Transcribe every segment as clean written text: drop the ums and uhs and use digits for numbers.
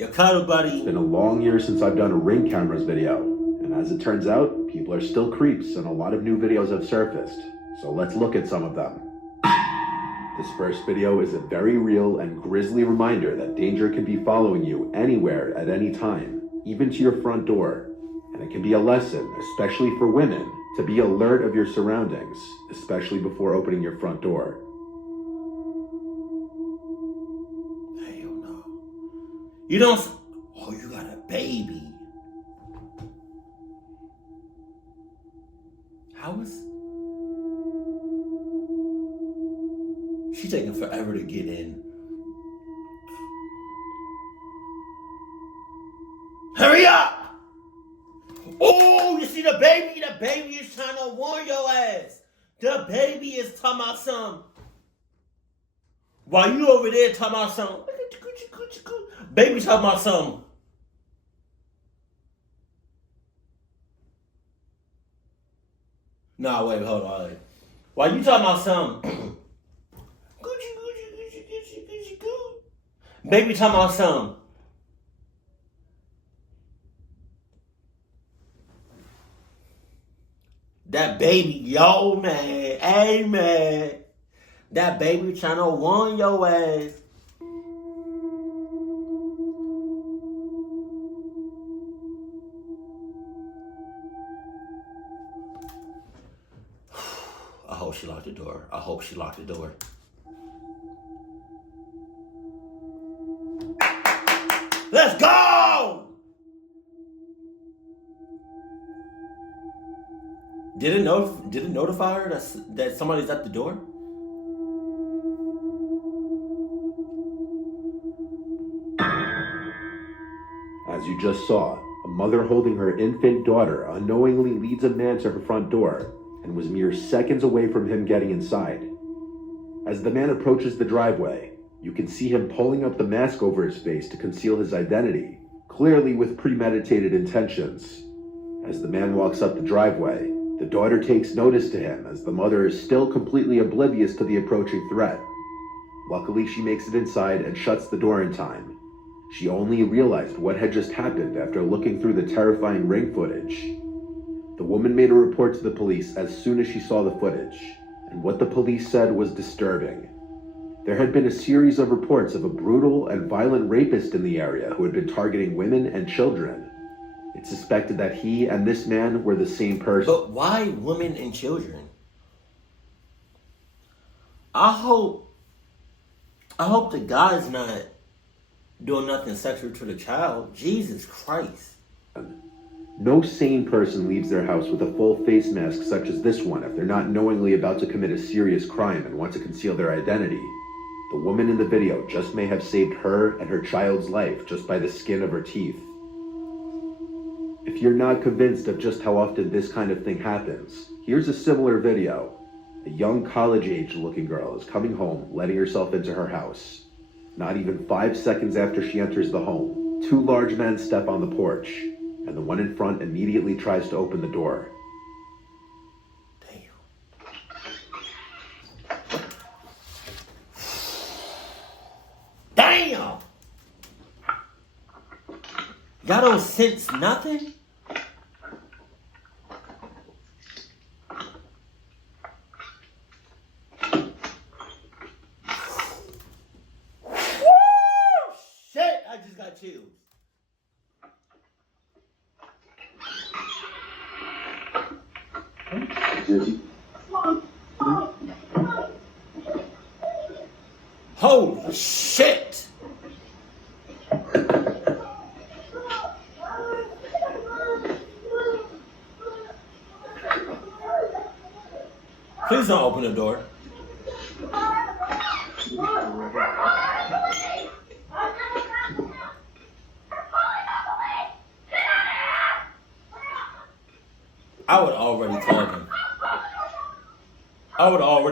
Your cuddle buddy. It's been a long year since I've done a Ring cameras video, and as it turns out, people are still creeps and a lot of new videos have surfaced, so let's look at some of them. This first video is a very real and grisly reminder that danger can be following you anywhere at any time, even to your front door, and it can be a lesson, especially for women, to be alert of your surroundings, especially before opening your front door. Hell no. You don't... Oh, you got a baby. How is... She's taking forever to get in. Hurry up! Oh, you see the baby? The baby is trying to warn your ass. The baby is talking about something. While you over there talking about something. Baby talking about something. Nah, wait, hold on. Wait. While you talking about something. Baby talking about something. That baby, yo, man. Hey, man. That baby trying to warn your ass. I hope she locked the door. I hope she locked the door. Let's go! Did it notify her that somebody's at the door? As you just saw, a mother holding her infant daughter unknowingly leads a man to her front door and was mere seconds away from him getting inside. As the man approaches the driveway, you can see him pulling up the mask over his face to conceal his identity, clearly with premeditated intentions. As the man walks up the driveway, the daughter takes notice to him as the mother is still completely oblivious to the approaching threat. Luckily, she makes it inside and shuts the door in time. She only realized what had just happened after looking through the terrifying Ring footage. The woman made a report to the police as soon as she saw the footage, and what the police said was disturbing. There had been a series of reports of a brutal and violent rapist in the area who had been targeting women and children. It's suspected that he and this man were the same person. But why women and children? I hope the guy's not doing nothing sexual to the child. Jesus Christ. No sane person leaves their house with a full face mask such as this one if they're not knowingly about to commit a serious crime and want to conceal their identity. The woman in the video just may have saved her and her child's life just by the skin of her teeth. If you're not convinced of just how often this kind of thing happens, here's a similar video. A young college-age looking girl is coming home, letting herself into her house. Not even 5 seconds after she enters the home, two large men step on the porch, and the one in front immediately tries to open the door. Damn! Y'all don't sense nothing? Shit, I just got chills. Holy shit! Please don't open the door. I would already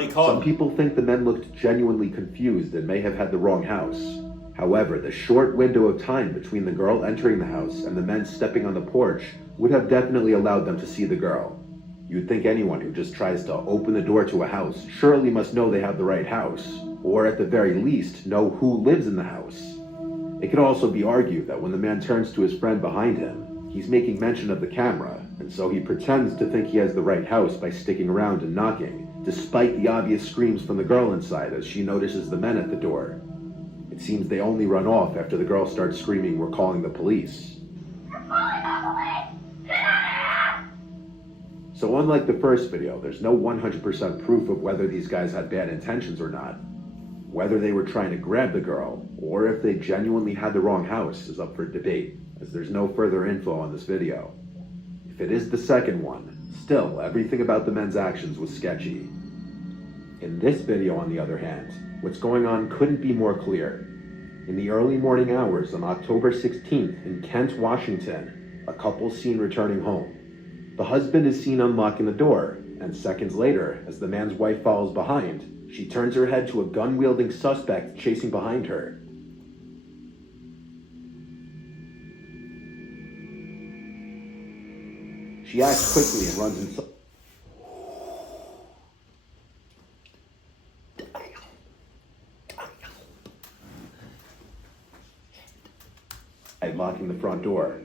call him. Some people think the men looked genuinely confused and may have had the wrong house. However, the short window of time between the girl entering the house and the men stepping on the porch would have definitely allowed them to see the girl. You'd think anyone who just tries to open the door to a house surely must know they have the right house, or at the very least, know who lives in the house. It could also be argued that when the man turns to his friend behind him, he's making mention of the camera, and so he pretends to think he has the right house by sticking around and knocking, despite the obvious screams from the girl inside as she notices the men at the door. It seems they only run off after the girl starts screaming, "We're calling the police." So unlike the first video, there's no 100% proof of whether these guys had bad intentions or not. Whether they were trying to grab the girl, or if they genuinely had the wrong house, is up for debate, as there's no further info on this video. If it is the second one, still, everything about the men's actions was sketchy. In this video, on the other hand, what's going on couldn't be more clear. In the early morning hours on October 16th in Kent, Washington, a couple's seen returning home. The husband is seen unlocking the door, and seconds later, as the man's wife follows behind, she turns her head to a gun-wielding suspect chasing behind her. She acts quickly and runs inside, locking the front door.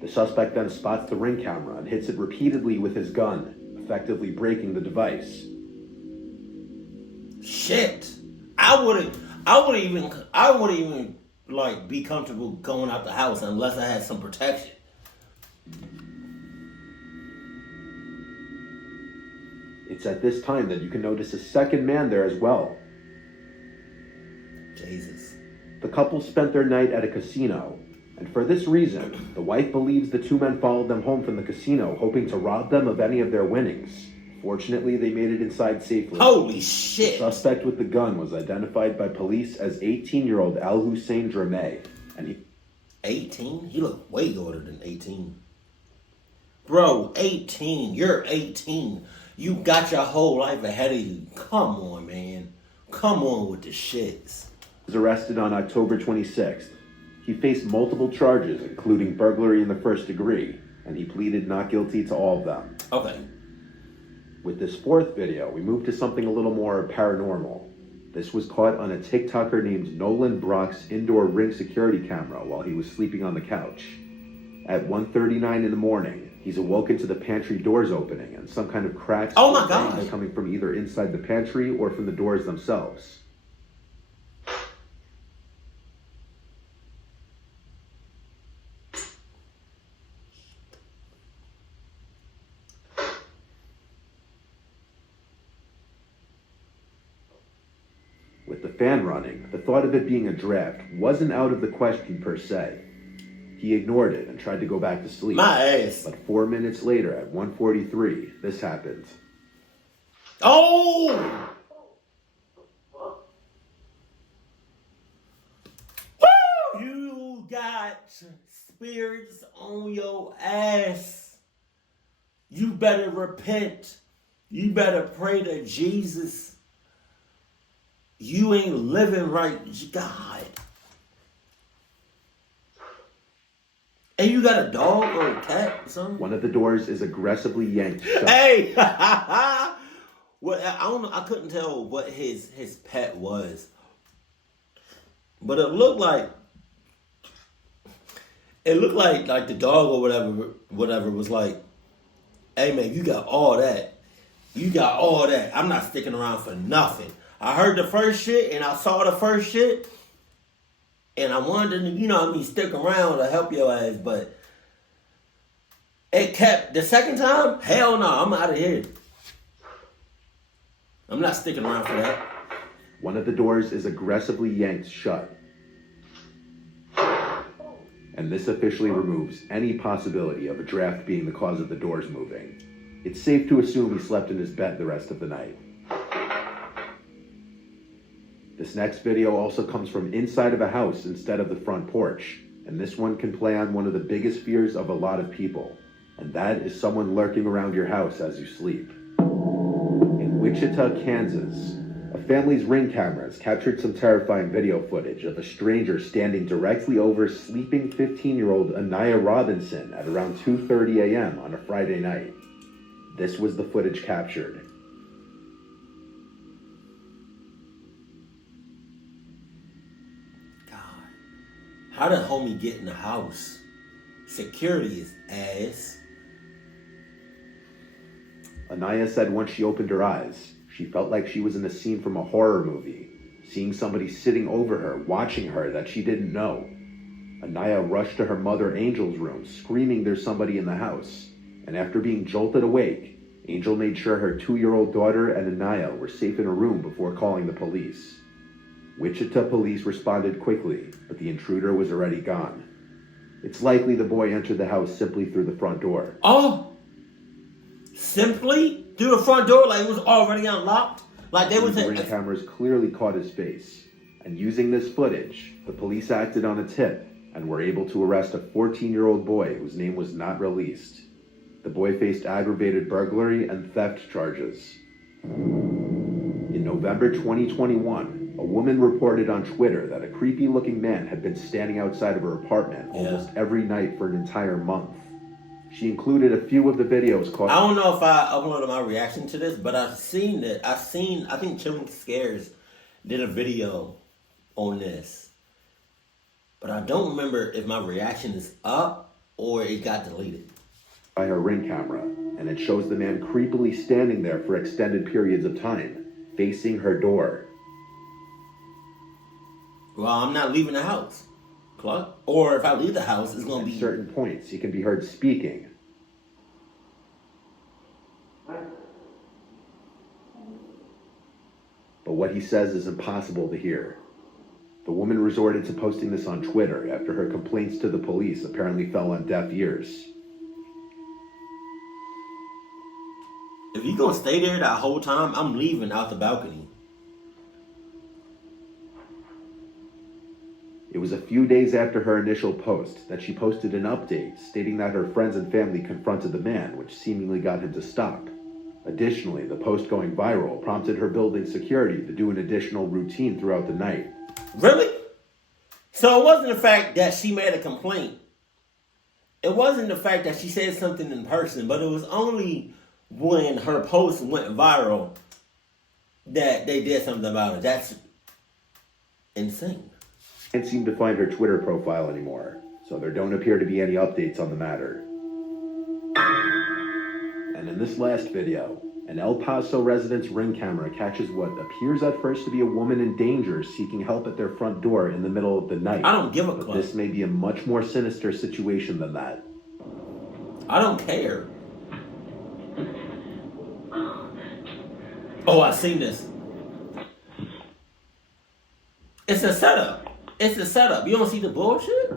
The suspect then spots the Ring camera and hits it repeatedly with his gun, effectively breaking the device. Shit! I wouldn't even like be comfortable going out the house unless I had some protection. It's at this time that you can notice a second man there as well. Jesus. The couple spent their night at a casino, and for this reason, the wife believes the two men followed them home from the casino, hoping to rob them of any of their winnings. Fortunately, they made it inside safely. Holy shit! The suspect with the gun was identified by police as 18-year-old Al Hussein Drameh, and he... 18? He looked way older than 18. Bro, 18. You're 18. You got your whole life ahead of you. Come on, man. Come on with the shits. Was arrested on October 26th. He faced multiple charges, including burglary in the first degree, and he pleaded not guilty to all of them. Okay. With this fourth video, we move to something a little more paranormal. This was caught on a TikToker named Nolan Brock's indoor Ring security camera while he was sleeping on the couch. At 1:39 in the morning, he's awoken to the pantry doors opening and some kind of cracks coming from either inside the pantry or from the doors themselves. With the fan running, the thought of it being a draft wasn't out of the question per se. He ignored it and tried to go back to sleep. My ass. But 4 minutes later, at 1:43, this happened. Oh! Woo! You got spirits on your ass. You better repent. You better pray to Jesus. You ain't living right, God. And you got a dog or a cat or something? One of the doors is aggressively yanked shut. Hey! Well, I don't know. I couldn't tell what his pet was. But it looked like the dog or whatever was like, hey man, you got all that. You got all that. I'm not sticking around for nothing. I heard the first shit and I saw the first shit. And I wanted to, stick around to help your ass. But it kept, the second time, hell no, I'm out of here. I'm not sticking around for that. One of the doors is aggressively yanked shut. And this officially removes any possibility of a draft being the cause of the doors moving. It's safe to assume he slept in his bed the rest of the night. This next video also comes from inside of a house instead of the front porch, and this one can play on one of the biggest fears of a lot of people, and that is someone lurking around your house as you sleep. In Wichita, Kansas, a family's Ring cameras captured some terrifying video footage of a stranger standing directly over sleeping 15-year-old Anaya Robinson at around 2:30 a.m. on a Friday night. This was the footage captured. How did homie get in the house? Security is ass. Anaya said once she opened her eyes, she felt like she was in a scene from a horror movie, seeing somebody sitting over her, watching her that she didn't know. Anaya rushed to her mother Angel's room, screaming there's somebody in the house. And after being jolted awake, Angel made sure her 2-year-old daughter and Anaya were safe in a room before calling the police. Wichita police responded quickly, but the intruder was already gone. It's likely the boy entered the house simply through the front door. Oh! Simply? Through the front door like it was already unlocked? Like they was... The ring cameras clearly caught his face. And using this footage, the police acted on a tip and were able to arrest a 14-year-old boy whose name was not released. The boy faced aggravated burglary and theft charges. In November 2021, a woman reported on Twitter that a creepy-looking man had been standing outside of her apartment almost every night for an entire month. She included a few of the videos caught... I don't know if I uploaded my reaction to this, but I've seen it. I think Children Scares did a video on this. But I don't remember if my reaction is up or it got deleted. By her ring camera, and it shows the man creepily standing there for extended periods of time, facing her door. Well, I'm not leaving the house, Clark. Or if I leave the house, it's going to be... At certain points, he can be heard speaking. But what he says is impossible to hear. The woman resorted to posting this on Twitter after her complaints to the police apparently fell on deaf ears. If you're going to stay there that whole time, I'm leaving out the balcony. It was a few days after her initial post that she posted an update stating that her friends and family confronted the man, which seemingly got him to stop. Additionally, the post going viral prompted her building security to do an additional routine throughout the night. Really? So it wasn't the fact that she made a complaint. It wasn't the fact that she said something in person, but it was only when her post went viral that they did something about it. That's insane. Can't seem to find her Twitter profile anymore, so there don't appear to be any updates on the matter. And in this last video, an El Paso resident's ring camera catches what appears at first to be a woman in danger seeking help at their front door in the middle of the night. I don't give a But fuck. this may be a much more sinister situation than that. I don't care. Oh, I seen this. It's a setup. It's a setup. You don't see the bullshit?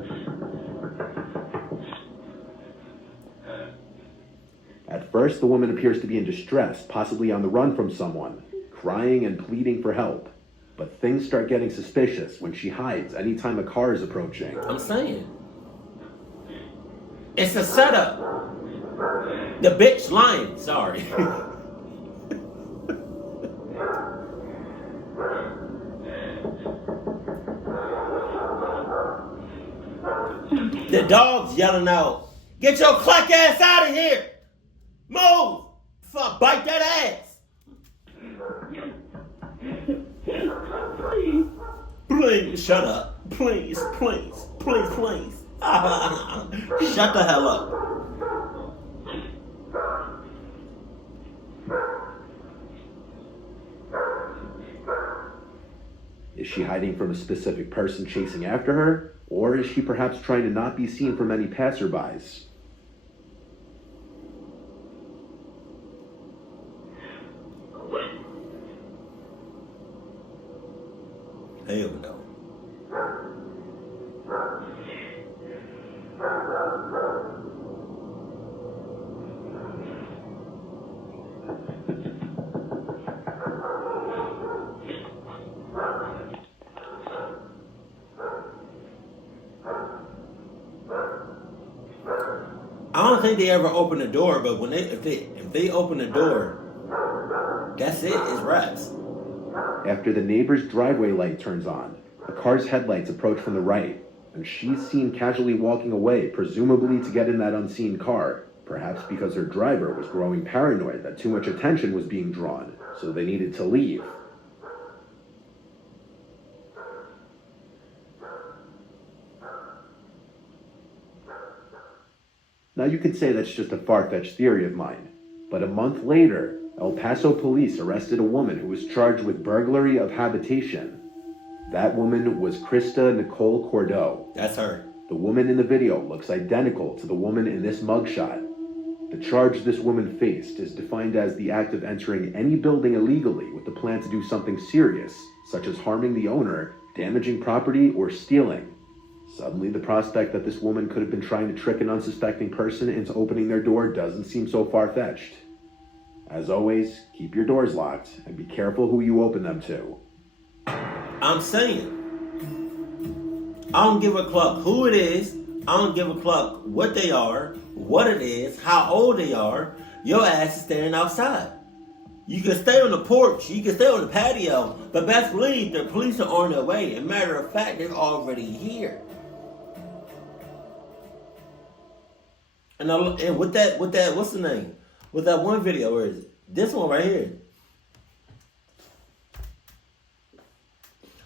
At first, the woman appears to be in distress, possibly on the run from someone, crying and pleading for help. But things start getting suspicious when she hides anytime a car is approaching. I'm saying. It's a setup. The bitch lying. Sorry. The dog's yelling out, "Get your clack ass out of here! Move! Fuck, bite that ass!" Please, shut up. Please, please, please, please. Shut the hell up. Is she hiding from a specific person chasing after her? Or is she perhaps trying to not be seen from any passerbys? Hell no. I don't think they ever open the door, but when if they open the door, that's it. It's wraps. After the neighbor's driveway light turns on, a car's headlights approach from the right, and she's seen casually walking away, presumably to get in that unseen car, perhaps because her driver was growing paranoid that too much attention was being drawn, so they needed to leave. Now you could say that's just a far-fetched theory of mine, but a month later, El Paso police arrested a woman who was charged with burglary of habitation. That woman was Krista Nicole Cordeaux. That's her. The woman in the video looks identical to the woman in this mugshot. The charge this woman faced is defined as the act of entering any building illegally with the plan to do something serious, such as harming the owner, damaging property, or stealing. Suddenly, the prospect that this woman could have been trying to trick an unsuspecting person into opening their door doesn't seem so far-fetched. As always, keep your doors locked and be careful who you open them to. I'm saying, I don't give a cluck who it is. I don't give a cluck what they are, what it is, how old they are. Your ass is standing outside. You can stay on the porch, you can stay on the patio, but best believe the police are on their way. And matter of fact, they're already here. And with that, what's the name? With that one video, where is it? This one right here.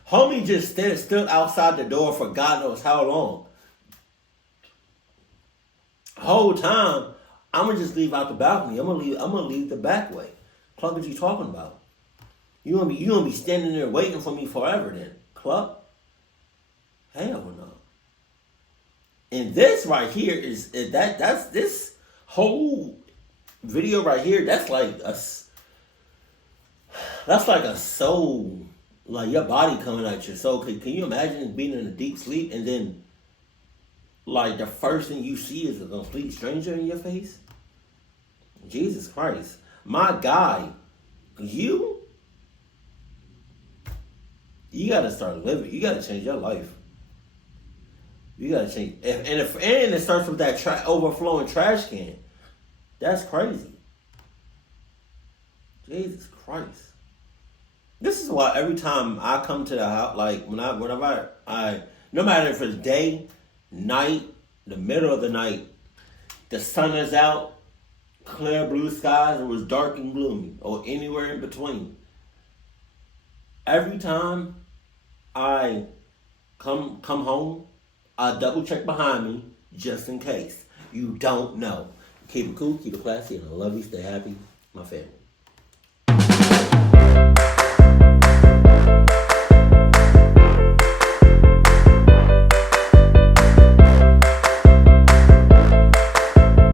Homie just stood outside the door for God knows how long. Whole time, I'm gonna just leave out the balcony. I'm gonna leave the back way. Cluck, what you talking about? You gonna be standing there waiting for me forever then, Cluck? Hell no. And this right here that's this whole video right here. That's like a soul, like your body coming at your soul. Can you imagine being in a deep sleep and then, like, the first thing you see is a complete stranger in your face? Jesus Christ. My guy, you gotta start living. You gotta change your life. You gotta change. And it starts with that overflowing trash can. That's crazy. Jesus Christ. This is why every time I come to the house, like whenever I no matter if it's day, night, the middle of the night, the sun is out, clear blue skies, or it was dark and gloomy, or anywhere in between. Every time I come home, I double check behind me just in case. You don't know. Keep it cool, keep it classy, and I love you. Stay happy, my family.